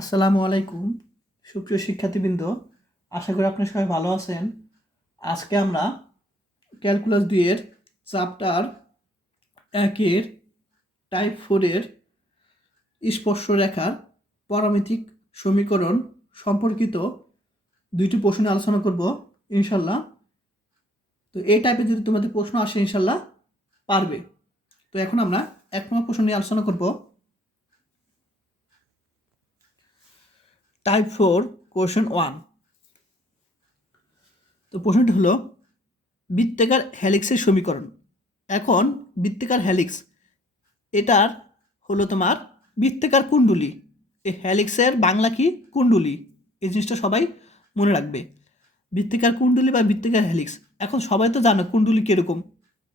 আসসালামু আলাইকুম, সুপ্রিয় শিক্ষার্থীবৃন্দ। আশা করি আপনারা সবাই ভালো আছেন। আজকে আমরা ক্যালকুলাস দুইয়ের চ্যাপ্টার একের, টাইপ ফোরের স্পর্শরেখার পরামিতিক সমীকরণ সম্পর্কিত দুইটি প্রশ্ন আলোচনা করব ইনশাল্লাহ তো এই টাইপের যদি তোমাদের প্রশ্ন আসে ইনশাল্লাহ পারবে। তো এখন আমরা এক নম্বর প্রশ্ন নিয়ে আলোচনা করব। টাইপ ফোর কোশ্চেন ওয়ান তো প্রশ্নটি হলো, বৃত্তাকার হ্যালিক্সের সমীকরণ। এখন বৃত্তাকার হ্যালিক্স এটার হলো তোমার বৃত্তাকার কুণ্ডুলি। এই হ্যালিক্সের বাংলা কি? কুণ্ডুলি। এই জিনিসটা সবাই মনে রাখবে। বৃত্তিকার কুণ্ডুলি বা বৃত্তিকার হ্যালিক্স এখন সবাই তো জানো কুণ্ডুলি কীরকম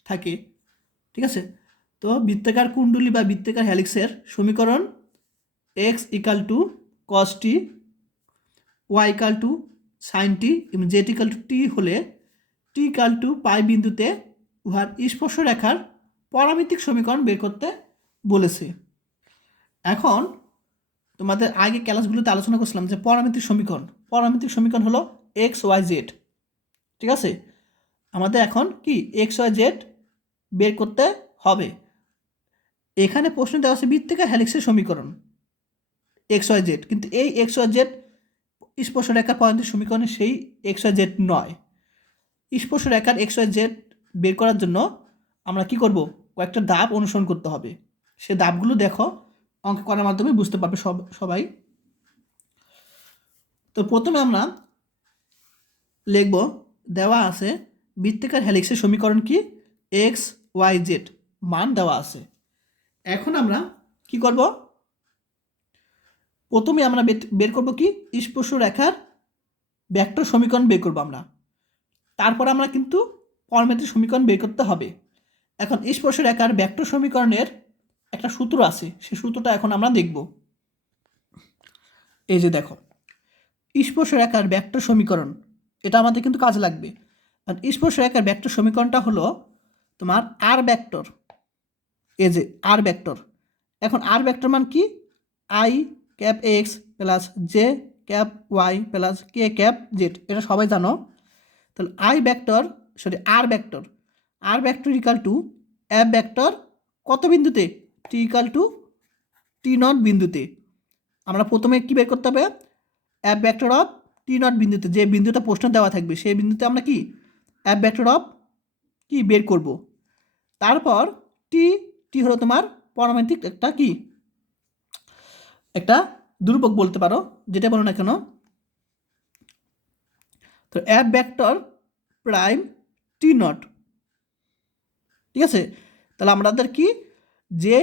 থাকে। ঠিক আছে? তো বৃত্তাকার কুণ্ডুলি বা বৃত্তাকার হ্যালিক্সের সমীকরণ x equal to cos t y equal to sine t এবং জেড ইকাল টু টি হলে টি কাল টু পাই বিন্দুতে উহার স্পর্শ রেখার পরামিতিক সমীকরণ বের করতে বলেছে। এখন তোমাদের আগে ক্লাসগুলোতে আলোচনা করছিলাম যে পরামিতিক সমীকরণ। পরামিতিক সমীকরণ হলো এক্স ওয়াই জেড ঠিক আছে? আমাদের এখন কি এক্স ওয়াই জেড বের করতে হবে? এখানে প্রশ্ন দেওয়া আছে বৃত্তিকা হ্যালিক্সের সমীকরণ এক্স ওয়াই জেড কিন্তু এই এক্স ওয়াই জেড স্পর্শ রেখার পয়েন্টের সমীকরণে সেই এক্স ওয়াই জেড নয়। স্পর্শ রেখার এক্স ওয়াই জেড বের করার জন্য আমরা কি করব? কয়েকটা ধাপ অনুসরণ করতে হবে। সে দাবগুলো দেখো, অঙ্ক করার মাধ্যমে বুঝতে পারবে সব, সবাই। তো প্রথমে আমরা লিখব, দেওয়া আছে বৃত্তিকার হ্যালিক্সের সমীকরণ কি? এক্স ওয়াই জেড মান দেওয়া আছে। এখন আমরা কি করব? প্রথমে আমরা বের- করব কি? স্পর্শ রেখার ভেক্টর সমীকরণ বের করব আমরা। তারপর আমরা কিন্তু পরমেত্রিক সমীকরণ বের করতে হবে। এখন স্পর্শ রেখার ভেক্টর সমীকরণের একটা সূত্র আছে সেই সূত্রটা এখন আমরা দেখব। এই যে দেখো, স্পর্শ রেখার ভেক্টর সমীকরণ, এটা আমাদের কিন্তু কাজে লাগবে। আর স্পর্শ রেখার ভেক্টর সমীকরণটা হলো তোমার আর ব্যাক্টর এই যে আর ব্যাক্টর এখন আর ব্যাক্টর মান কি? I cap x plus j cap y plus k cap z, এটা সবাই জানো? তাহলে i vector sorry, r vector r vector equal to f vector কত বিন্দুতে? T equal to t not বিন্দুতে। আমরা প্রথমে কী বের করতে হবে? F vector of t not বিন্দুতে, যে বিন্দুটা প্রশ্ন দেওয়া থাকবে, সেই বিন্দুতে আমরা কি? অ্যাপ ব্যাক্টর অফ কি বের করব? তারপর টি টি হলো তোমার পরমাণিক একটা কি? একটা দুর্ভোগ বলতে পারো, যেটা বলো না কেন? তো f vector prime t not. ঠিক আছে? তাহলে আমাদের কি? যে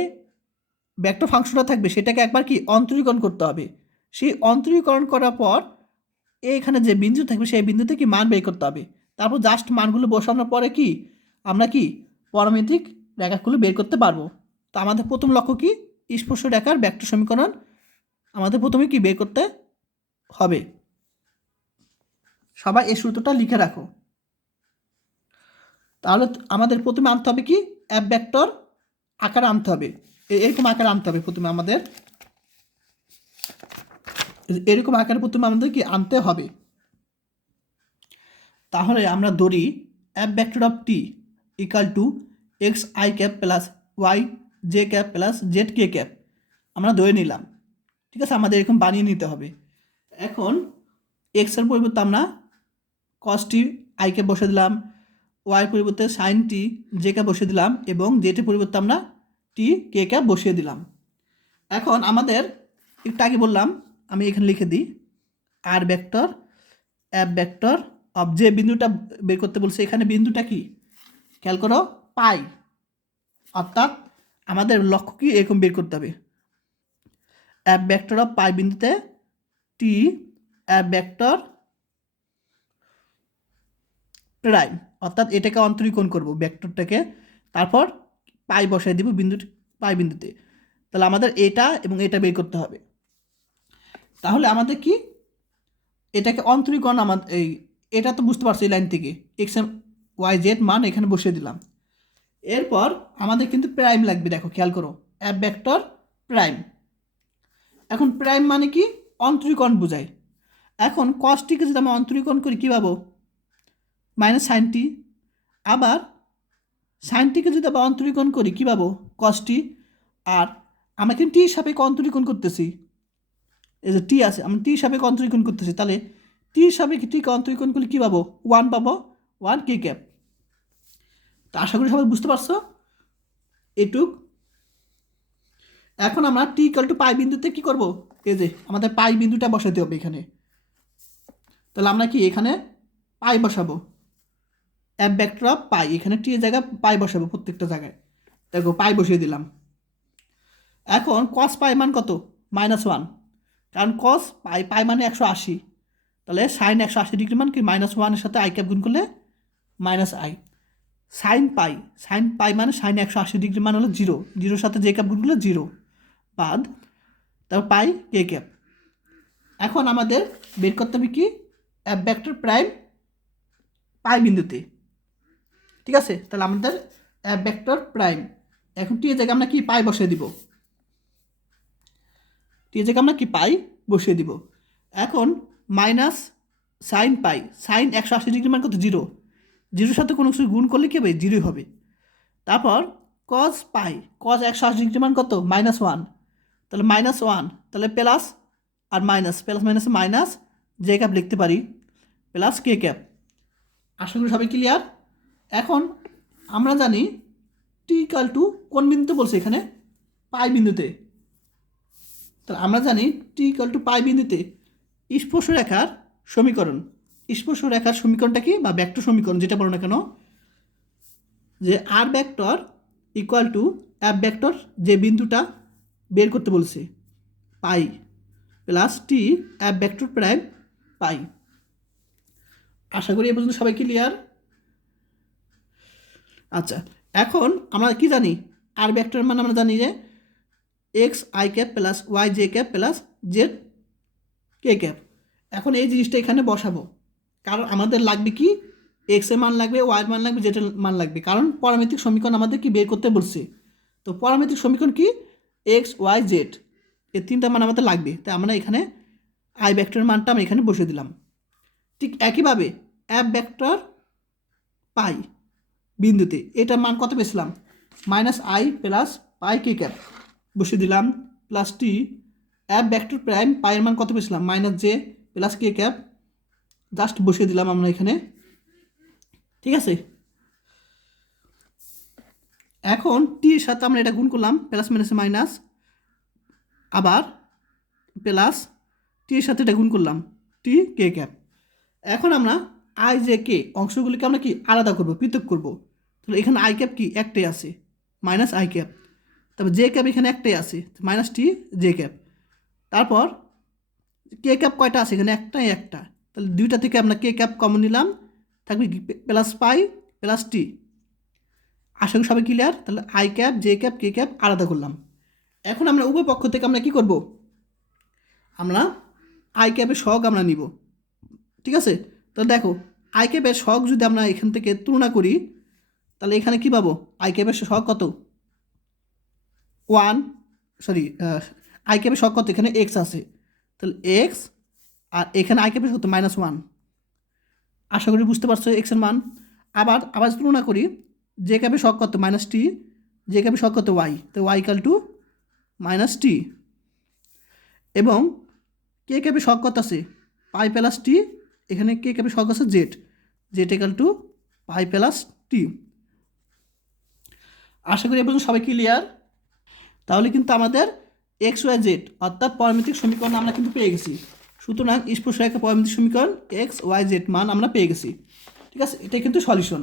ভেক্টর ফাংশনটা থাকবে, সেটাকে একবার কি অন্তরীকরণ করতে হবে। সেই অন্তরীকরণ করার পর এখানে যে বিন্দু থাকবে, সেই বিন্দুতে কি মান বের করতে হবে। তারপর জাস্ট মানগুলো বসানোর পরে কি? আমরা কি পরমেত্রিক রেখাগুলো বের করতে পারব। তো আমাদের প্রথম লক্ষ্য কি? স্পর্শ রেখার ভেক্টর সমীকরণ আমাদের প্রথমে কি বের করতে হবে? সবাই এই সূত্রটা লিখে রাখো। তাহলে আমাদের প্রথমে আনতে হবে কি? অ্যাপ ভেক্টর আকারে আনতে হবে। এরকম আকারে আনতে হবে প্রথমে আমাদের। এরকম আকারে প্রথমে আমাদের কি আনতে হবে? তাহলে আমরা ধরি f vector of t equal to x i cap plus y j cap plus z k cap আমরা ধরে নিলাম। ঠিক আছে, আমাদের এরকম বানিয়ে নিতে হবে। এখন এক্সের পরিবর্তে আমরা কসটি আইকে বসে দিলাম ওয়াই পরিবর্তে সাইন টি জেকে বসিয়ে দিলাম এবং জেটের পরিবর্তে আমরা টি কে কে বসিয়ে দিলাম। এখন আমাদের একটু আগে বললাম, আমি এখানে লিখে দিই r vector f vector of যে বিন্দুটা বের করতে বলছে, এখানে বিন্দুটা কি? খেয়াল করো, পাই। অর্থাৎ আমাদের লক্ষ্য কি এরকম বের করতে হবে। অ্যাপ ভেক্টর অফ পাই বিন্দুতে টি অ্যাপ ভেক্টর প্রাইম অর্থাৎ এটাকে অন্তরীকরণ করব ভেক্টরটাকে তারপর পাই বসাই দিব বিন্দু পাই বিন্দুতে। তাহলে আমাদের এটা এবং এটা বের করতে হবে। তাহলে আমাদের কি? এটাকে অন্তরীকরণ আমাদের এই, এটা তো বুঝতে পারছ এই লাইন থেকে। এক্স এম ওয়াই জেড মান এখানে বসিয়ে দিলাম। এরপর আমাদের কিন্তু প্রাইম লাগবে, দেখো, খেয়াল করো। অ্যাপ ভেক্টর প্রাইম এখন প্রাইম মানে কি? অন্তরীকরণ বোঝায়। এখন কসটিকে যদি আমরা অন্তরীকরণ করি, কী পাবো? মাইনাস সাইনটি আবার সাইনটিকে যদি আবার অন্তরীকরণ করি, কী পাবো? কসটি আর আমরা কিন্তু টি সাপেক্ষে অন্তরীকরণ করতেছি। এই যে টি আছে, আমরা টি সাপেক্ষে অন্তরীকরণ করতেছি। তাহলে টি সাপেক্ষে টিকে অন্তরীকরণ করলে কী পাবো? ওয়ান পাবো। ওয়ান কে ক্যাপ তো আশা করি সবাই বুঝতে পারছ? এটুক। এখন আমরা টি ইকাল টু পাই বিন্দুতে কী করব? এই যে, আমাদের পাই বিন্দুটা বসাতে হবে এখানে। তাহলে আমরা কি এখানে পাই বসাবো? অ্যাপ ব্যাক্টর অফ পাই, এখানে টি জায়গায় পাই বসাবো প্রত্যেকটা জায়গায়। দেখো, পাই বসিয়ে দিলাম। এখন কস পাই মান কত? মাইনাস ওয়ান কারণ কস পাই পাই মানে একশো আশি। তাহলে সাইন একশো আশি ডিগ্রি মান কি? মাইনাস ওয়ানের সাথে আই ক্যাপ গুণ করলে minus i sine pi sine pi মানে সাইন একশো আশি ডিগ্রি মান হলো জিরো জিরোর সাথে যে ক্যাপ গুণ করলে জিরো বাদ। তারপর পাই কে ক্যাপ এখন আমাদের বের করতে হবে কি? অ্যাপ ব্যাক্টর প্রাইম পাই বিন্দুতে। ঠিক আছে? তাহলে আমাদের অ্যাপ ভেক্টর প্রাইম এখন টি জায়গায় আমরা কি পাই বসিয়ে দিব? টি জায়গায় আমরা কি পাই বসিয়ে দিব? এখন মাইনাস সাইন পাই। সাইন একশো আশি ডিগ্রি মান কত জিরো জিরোর সাথে কোনো কিছু গুণ করলে কি হবে? জিরোই হবে। তারপর কজ পাই। কজ একশো আশি ডিগ্রি মান কত? মাইনাস ওয়ান তাহলে মাইনাস ওয়ান তাহলে প্লাস আর minus plus minus minus j cap লিখতে পারি প্লাস কে ক্যাপ করি সবাই ক্লিয়ার এখন আমরা জানি টি ইকাল টু কোন বিন্দুতে বলছে এখানে? পাই বিন্দুতে। তাহলে আমরা জানি টি ইকাল টু পাই বিন্দুতে স্পর্শ রেখার সমীকরণ। স্পর্শ রেখার সমীকরণটা কি? বা ব্যাক্টর সমীকরণ, যেটা বলো না কেন? যে r vector equal to f vector যে বিন্দুটা বের করতে বলছে। Pi. Plus t f vector prime pi. আশা করি এ পর্যন্ত সবাই ক্লিয়ার আচ্ছা এখন আমরা কি জানি? আর ভেক্টর মানে আমরা জানি যে x i cap plus y j cap plus z k cap এখন এই জিনিসটা এখানে বসাবো। কারণ আমাদের লাগবে কি? এক্সের মান লাগবে ওয়াই এর মান লাগবে জেড এর মান লাগবে। কারণ পরামিতিক সমীকরণ আমাদের কি বের করতে বলছে? তো পরামিতিক সমীকরণ কি? X, y, z. এই তিনটা মান আমাদের লাগবে। তাই আমরা এখানে আই ভেক্টরের মানটা আমরা এখানে বসিয়ে দিলাম। ঠিক একইভাবে অ্যাপ ভেক্টর পাই বিন্দুতে। এটার মান কত পেয়েছিলাম? Minus i plus pi k cap. বসিয়ে দিলাম plus t. F vector prime পায়ের মান কত পেয়েছিলাম? Minus j plus k cap. Just বসিয়ে দিলাম আমরা এখানে। ঠিক আছে? এখন টির সাথে আমরা এটা গুণ করলাম প্লাস মাইনাসে মাইনাস আবার প্লাস টি এর সাথে এটা গুণ করলাম টি কে ক্যাপ এখন আমরা আই জে কে অংশগুলিকে আমরা কি আলাদা করব, পৃথক করব? তাহলে এখানে আই ক্যাপ কি? একটাই আছে মাইনাস আই ক্যাপ তারপর জে ক্যাপ এখানে একটাই আছে মাইনাস টি জে ক্যাপ তারপর কে ক্যাপ কয়টা আছে? এখানে একটাই একটা। তাহলে দুইটা থেকে আমরা কে ক্যাপ কমন নিলাম, থাকবে প্লাস পাই প্লাস টি আশা করি সবাই ক্লিয়ার তাহলে i cap j cap k cap আলাদা করলাম। এখন আমরা উভয় পক্ষ থেকে আমরা কি করব? আমরা আই ক্যাপের শখ আমরা নিব। ঠিক আছে? তো দেখো আই ক্যাপের শখ যদি আমরা এখান থেকে তুলনা করি, তাহলে এখানে কি পাবো? আই ক্যাপের শখ কত? ওয়ান সরি আই ক্যাপের শখ কত? এখানে এক্স আছে। তাহলে এক্স আর এখানে আই ক্যাপের কত মাইনাস ওয়ান আশা করি বুঝতে পারছ এক্সের মান। আবার আবার তুলনা করি। যে ক্যাপের শখ কত মাইনাস টি যে ক্যাপের শখ কত ওয়াই তো y equal to minus t এবং কে ক্যাপের শখ কত আছে পাই প্লাস টি এখানে কে ক্যাপের শখ আছে z z equal to pi plus t আশা করি এ পর্যন্ত সবাই ক্লিয়ার তাহলে কিন্তু আমাদের এক্স ওয়াই জেড অর্থাৎ পরমিতিক সমীকরণ আমরা কিন্তু পেয়ে গেছি। সুতরাং স্পর্শ রেখা পরমিতিক সমীকরণ এক্স ওয়াই জেড মান আমরা পেয়ে গেছি। ঠিক আছে? এটাই কিন্তু সলিউশন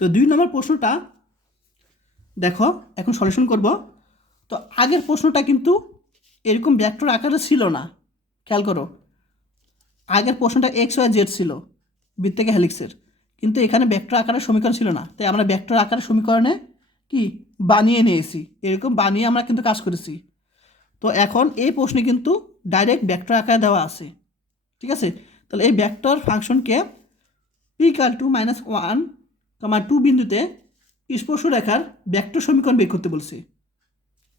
তো দুই নম্বর প্রশ্নটা, দেখো, এখন সলিউশন করব। তো আগের প্রশ্নটা কিন্তু এরকম ব্যাক্টর আকারে ছিল না। খেয়াল করো, আগের প্রশ্নটা এক্স ওয়াই জেড ছিল বৃত্তেকে হ্যালিক্সের কিন্তু এখানে ব্যাক্টর আকারের সমীকরণ ছিল না। তাই আমরা ব্যাক্টর আকারের সমীকরণে কি? বানিয়ে নিয়েছি। এরকম বানিয়ে আমরা কিন্তু কাজ করেছি। তো এখন এই প্রশ্নে কিন্তু ডাইরেক্ট ব্যাক্টর আকারে দেওয়া আছে। ঠিক আছে? তাহলে এই ভেক্টর ফাংশনকে p two minus one comma two বিন্দুতে স্পর্শ রেখার ভেক্টর সমীকরণ বের করতে বলছে।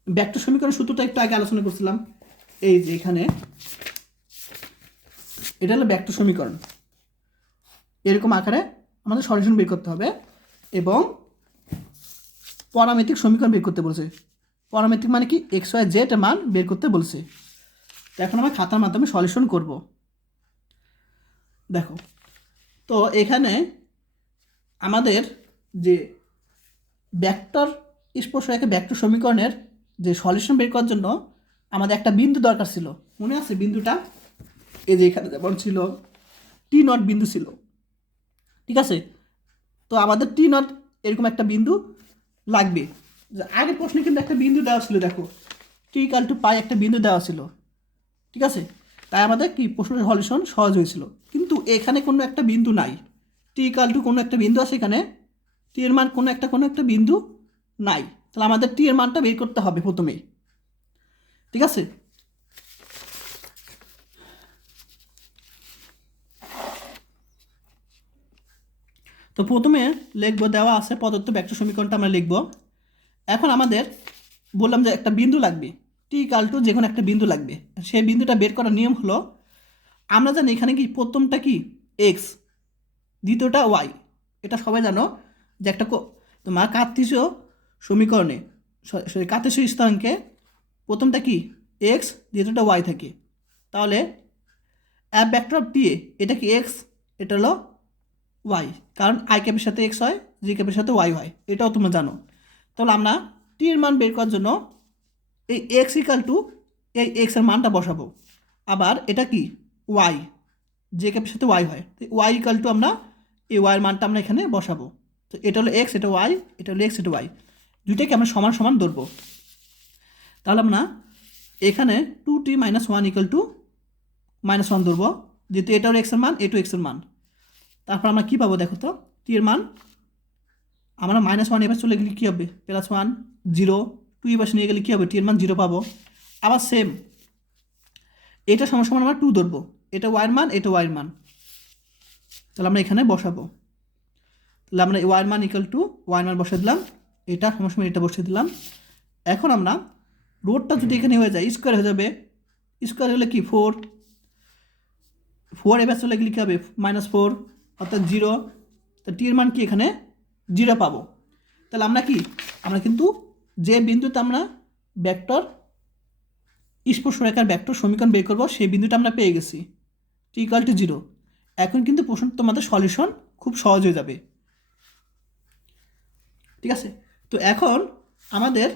ব্যাক্টর সমীকরণ সূত্রটা একটু আগে আলোচনা করছিলাম। এই যে এখানে, এটা হলো ব্যাক্টর সমীকরণ। এরকম আকারে আমাদের সলিউশন বের করতে হবে এবং পরামেট্রিক সমীকরণ বের করতে বলছে। পরামেট্রিক মানে কি? এক্স ওয়াই জেড মান বের করতে বলছে। তো এখন আমরা খাতার মাধ্যমে সলিউশন করব। দেখো, তো এখানে আমাদের যে ব্যাক্টর স্পর্শ রেখে ব্যাক্টর সমীকরণের যে সলিউশন বের করার জন্য আমাদের একটা বিন্দু দরকার ছিল। মনে আছে বিন্দুটা? এই যে এখানে যেমন ছিল টি নট বিন্দু ছিল। ঠিক আছে? তো আমাদের টি নট এরকম একটা বিন্দু লাগবে। আগের প্রশ্নে কিন্তু একটা বিন্দু দেওয়া ছিল, দেখো। টি কাল টু পাই একটা বিন্দু দেওয়া ছিল। ঠিক আছে? তাই আমাদের কি প্রশ্নের সলিউশন সহজ হয়েছিল। কিন্তু এখানে কোনো একটা বিন্দু নাই। টি কাল টু কোনো একটা বিন্দু আছে এখানে টি এর মান কোনো একটা কোনো একটা বিন্দু নাই। তাহলে আমাদের টি এর মানটা বের করতে হবে প্রথমেই ঠিক আছে? তো প্রথমে লিখব, দেওয়া আছে পদার্থ ব্যাক্ট সমীকরণটা আমরা লিখব। এখন আমাদের বললাম যে একটা বিন্দু লাগবে টি কাল টু যে কোনো একটা বিন্দু লাগবে। সেই বিন্দুটা বের করার নিয়ম হলো, আমরা জানি এখানে কি প্রথমটা কি? এক্স দ্বিতীয়টা ওয়াই এটা সবাই জানো যে একটা তোমার কার্তিসীয় সমীকরণে। সরি কার্তিসীয় স্থানাঙ্কে প্রথমটা কি? এক্স দ্বিতীয়টা ওয়াই থাকে। তাহলে অ্যাপ ব্যাক্টর অফ টি এটা কি এক্স এটা হলো ওয়াই কারণ আই ক্যাপের সাথে এক্স হয় জি ক্যাপের সাথে ওয়াই হয়। এটাও তোমরা জানো। তাহলে আমরা টি এর মান বের করার জন্য এই এক্স ইকাল টু এই এক্সের মানটা বসাবো। আবার এটা কি? ওয়াই যে ক্যাপের সাথে ওয়াই হয়। ওয়াই ইকাল টু আমরা এই ওয়াইয়ের মানটা আমরা এখানে বসাবো। তো এটা হলো এক্স এটা ওয়াই এটা হলো এক্স এটা ওয়াই দুইটাকে আমরা সমান সমান ধরবো। তাহলে আমরা এখানে two t minus one equal to minus one ধরবো। যেহেতু এটা হলো এক্সের মান এটু এক্সের মান। তারপর আমরা কী পাবো দেখো তো? টি এর মান, আমরা মাইনাস ওয়ান এবার চলে গেলে কী হবে? প্লাস ওয়ান জিরো টু এবার নিয়ে গেলে কী হবে? টি এর মান জিরো পাবো। আবার সেম এটা সমান সমান আমরা টু ধরবো। এটা ওয়াইয়ের মান, এটা ওয়াইয়ের মান। তাহলে আমরা এখানে বসাবো। তাহলে আমরা ওয়াইয়ের মান ইকাল টু ওয়াইয়ের মান বসে দিলাম। এটা সমান এটা বসে দিলাম। এখন আমরা রোডটা যদি এখানে হয়ে যায় স্কোয়ার হয়ে যাবে। স্কোয়ার হলে কি? ফোর ফোর এবার চলে গেলে কী হবে? মাইনাস ফোর অর্থাৎ জিরো তা টি এর মান কি এখানে? জিরো পাবো। তাহলে আমরা কি? আমরা কিন্তু যে বিন্দুতে আমরা ব্যাক্টর স্পর্শরেখার ব্যাক্টর সমীকরণ বের করব, সেই বিন্দুটা আমরা পেয়ে গেছি। টি ইকাল টু জিরো এখন কিন্তু প্রশ্ন তোমাদের সলিউশন খুব সহজ হয়ে যাবে। ঠিক আছে? তো এখন আমাদের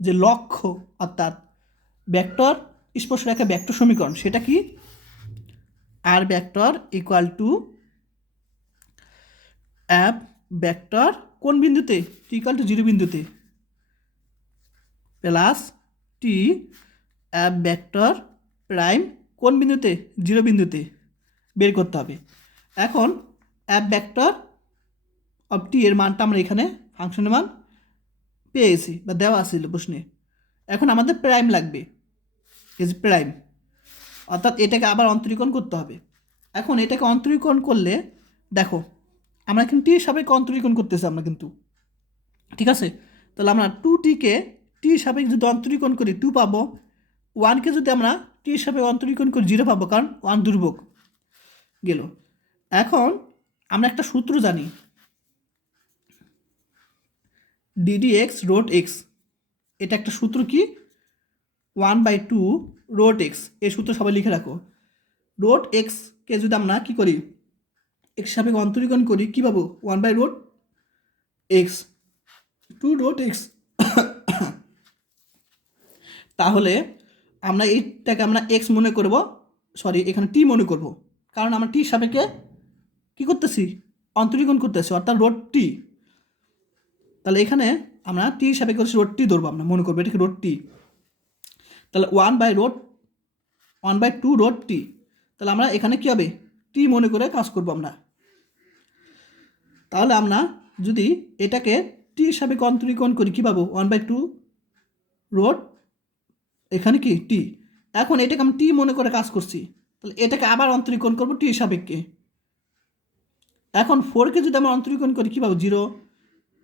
যে লক্ষ্য অর্থাৎ ব্যাক্টর স্পর্শরেখা ব্যাক্টর সমীকরণ, সেটা কি? R vector equal to f vector কোন বিন্দুতে? টি ইকুয়াল টু জিরো বিন্দুতে। Plus t f vector prime কোন বিন্দুতে? জিরো বিন্দুতে। বের করতে হবে। এখন অ্যাপ ভেক্টর অফ টি এর মানটা আমরা এখানে ফাংশনের মান পেয়ে গেছি বা দেওয়া আছিল প্রশ্নে। এখন আমাদের প্রাইম লাগবে। ইজ প্রাইম অর্থাৎ এটাকে আবার অন্তরীকরণ করতে হবে। এখন এটাকে অন্তরীকরণ করলে, দেখো, আমরা কিন্তু টি সাপেক্ষে অন্তরীকরণ করতেছি আমরা কিন্তু। ঠিক আছে? তাহলে আমরা টু টিকে টি সাপেক্ষে যদি অন্তরীকরণ করি টু পাবো। ওয়ানকে যদি আমরা টি সাপেক্ষে অন্তরীকরণ করি জিরো পাবো, কারণ ওয়ান দুর্ভোগ। গেল। এখন আমরা একটা সূত্র জানি। ডিডি এক্স রোড এক্স এটা একটা সূত্র কি? One by two root x এই সূত্র সবাই লিখে রাখো। রোড এক্সকে যদি আমরা কী করি? এক্স সাপেক্ষে অন্তরীকরণ করি, কী পাবো? One by root x two root x তাহলে আমরা এইটাকে আমরা এক্স মনে করব সরি এখানে টি মনে করব। কারণ আমরা টি সাপেক্ষে কী করতেছি? অন্তরীকরণ করতেছি, অর্থাৎ রোড টি। তাহলে এখানে আমরা টি সাপেক্ষে হচ্ছে রোড টি ধরবো আমরা, মনে করব এটাকে রোড টি। তাহলে one by root one by two root t. তাহলে আমরা এখানে কী হবে? টি মনে করে কাজ করব আমরা। তাহলে আমরা যদি এটাকে টি হিসাবে অন্তরীকরণ করি, কী পাবো? ওয়ান বাই টু রোড এখানে কি? টি। এখন এটাকে আমি টি মনে করে কাজ করছি। এটাকে আবার অন্তরীকরণ করব টি সাপেক্ষে। এখন ফোরকে যদি আমরা অন্তরীকরণ করি, কী পাবো? জিরো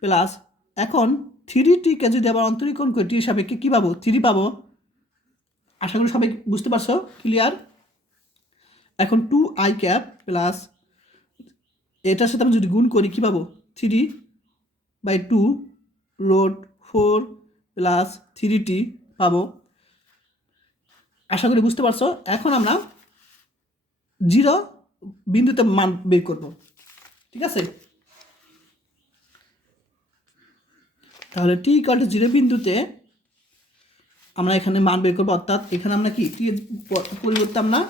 প্লাস এখন থ্রি টিকে যদি আবার অন্তরীকরণ করি টির সাপেক্ষে কী পাবো? থ্রি পাবো। আশা করি সবাই বুঝতে পারছ? ক্লিয়ার এখন টু আই ক্যাপ প্লাস এটার সাথে আমি যদি গুণ করি, কী পাবো? Three by two root four plus three t পাবো। আশা করি বুঝতে পারছ? এখন আমরা জিরো বিন্দুতে মান বের করব। ঠিক আছে? তাহলে টি ইকাল টু জিরো বিন্দুতে আমরা এখানে মান বের করব, অর্থাৎ এখানে আমরা কি? টি পরিবর্তে আমরা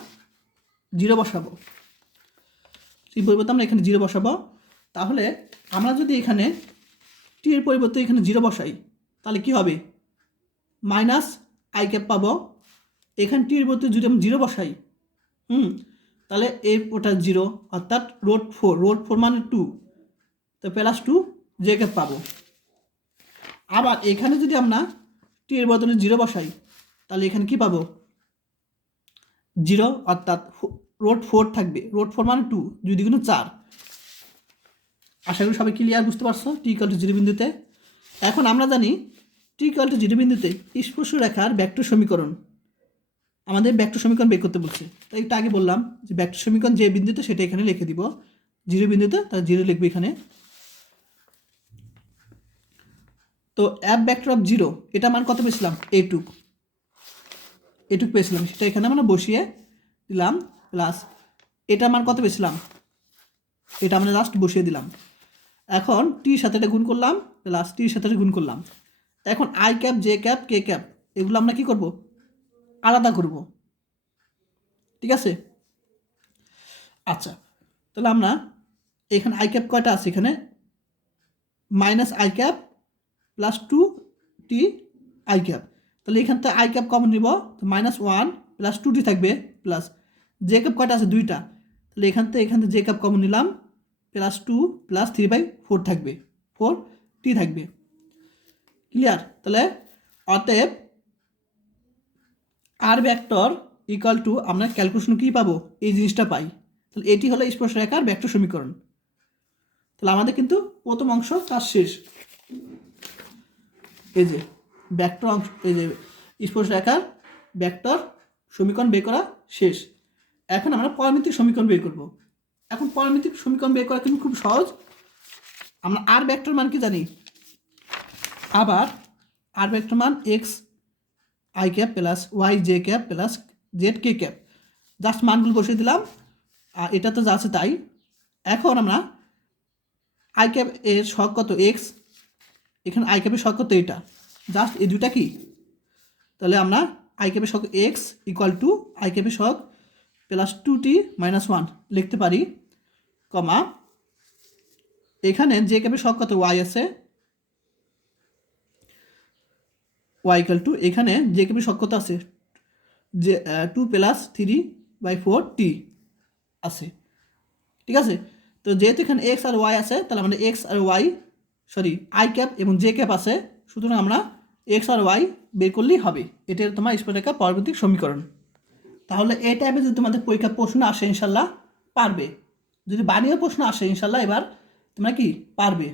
জিরো বসাবো। টি পরিবর্তে আমরা এখানে জিরো বসাবো। তাহলে আমরা যদি এখানে টি এর পরিবর্তে এখানে জিরো বসাই, তাহলে কি হবে? মাইনাস আই ক্যাপ পাবো। এখানে টির পরিবর্তে যদি আমি জিরো বসাই, হুম তাহলে এই ওটা জিরো অর্থাৎ রোড ফোর রোড ফোর মানে টু তো প্লাস টু জে ক্যাপ পাবো। আবার এখানে যদি আমরা টি এর বদলে জিরো বসাই, তাহলে এখানে কি পাবো? জিরো অর্থাৎ রোড ফোর থাকবে। রোড ফোর মানে টু দুই দ্বিগুণ চার। আশা করি সবাই ক্লিয়ার বুঝতে পারছ? টি ইকাল টু জিরো বিন্দুতে। এখন আমরা জানি টি ইকাল টু জিরো বিন্দুতে স্পর্শ রেখার ব্যাক্টর সমীকরণ। আমাদের ব্যাক্টর সমীকরণ বের করতে বলছে। তাই একটু আগে বললাম যে ব্যাক্টর সমীকরণ যে বিন্দুতে সেটা এখানে লিখে দিব। জিরো বিন্দুতে, তার জিরো লিখবে এখানে। তো অ্যাপ ব্যাক্টর অফ জিরো এটা মান কত পেয়েছিলাম? এটুক এটুক পেয়েছিলাম। সেটা এখানে আমরা বসিয়ে দিলাম প্লাস এটা মান কত পেয়েছিলাম? এটা আমরা লাস্ট বসিয়ে দিলাম। এখন টির সাথে এটা গুণ করলাম প্লাস টির সাথে গুণ করলাম। এখন i cap j cap k cap এগুলো আমরা কি করব? আলাদা করব ঠিক আছে? আচ্ছা তাহলে আমরা এখানে আই ক্যাপ কয়টা আছে এখানে? Minus i cap plus two t i cap তাহলে এখান থেকে আই ক্যাপ কমন নিব, তো minus one plus two t থাকবে প্লাস জে ক্যাপ কয়টা আছে? দুইটা। তাহলে এখান থেকে এখান থেকে জে ক্যাপ কমন নিলাম plus two plus three by four থাকবে। ফোর টি থাকবে। ক্লিয়ার তাহলে অতএব আর ভেক্টর ইকুয়াল টু আমরা ক্যালকুলেশন কী পাবো? এই জিনিসটা পাই। তাহলে এটি হলো স্পর্শ রেখার ভেক্টর সমীকরণ। তাহলে আমাদের কিন্তু প্রথম অংশ কাজ শেষ। এই যে ব্যাক্টর অংশ, এই যে স্পর্শ রেখার ভেক্টর সমীকরণ বের করা শেষ। এখন আমরা পরমিতিক সমীকরণ বের করব। এখন পরমিতিক সমীকরণ বের করা কিন্তু খুব সহজ। আমরা আর ব্যাক্টর মান কি জানি? আবার আর ব্যাক্টর মান x i cap plus y j cap plus z k cap just মানগুলো বসিয়ে দিলাম। আর এটা তো আছে তাই। এখন আমরা আই ক্যাপ এর শখ কত এক্স এখানে আই ক্যাপের শখ কত এটা। জাস্ট এই দুটা কি? তাহলে আমরা আই ক্যাপের শখ এক্স ইকুয়াল টু আই ক্যাপের শখ plus two t minus one লিখতে পারি, কমা, এখানে যে ক্যাপের শখ কত ওয়াই আছে। ওয়াই ইকাল টু এখানে যে কেবি সক্ষতা আছে, যে two plus three by four t আছে। ঠিক আছে? তো যেহেতু এখানে এক্স আর ওয়াই আছে, তাহলে আমাদের এক্স আর ওয়াই সরি আই ক্যাপ এবং জে ক্যাপ আছে, সুতরাং আমরা এক্স আর ওয়াই বের করলেই হবে। এটা তোমার স্পর্শরেখা পরবর্তী সমীকরণ। তাহলে এই টাইপে যদি তোমাদের পরীক্ষা প্রশ্ন আসে, ইনশাল্লাহ, পারবে। যদি বানিয়ে প্রশ্ন আসে, ইনশাল্লাহ, এবার তোমরা কি, পারবে।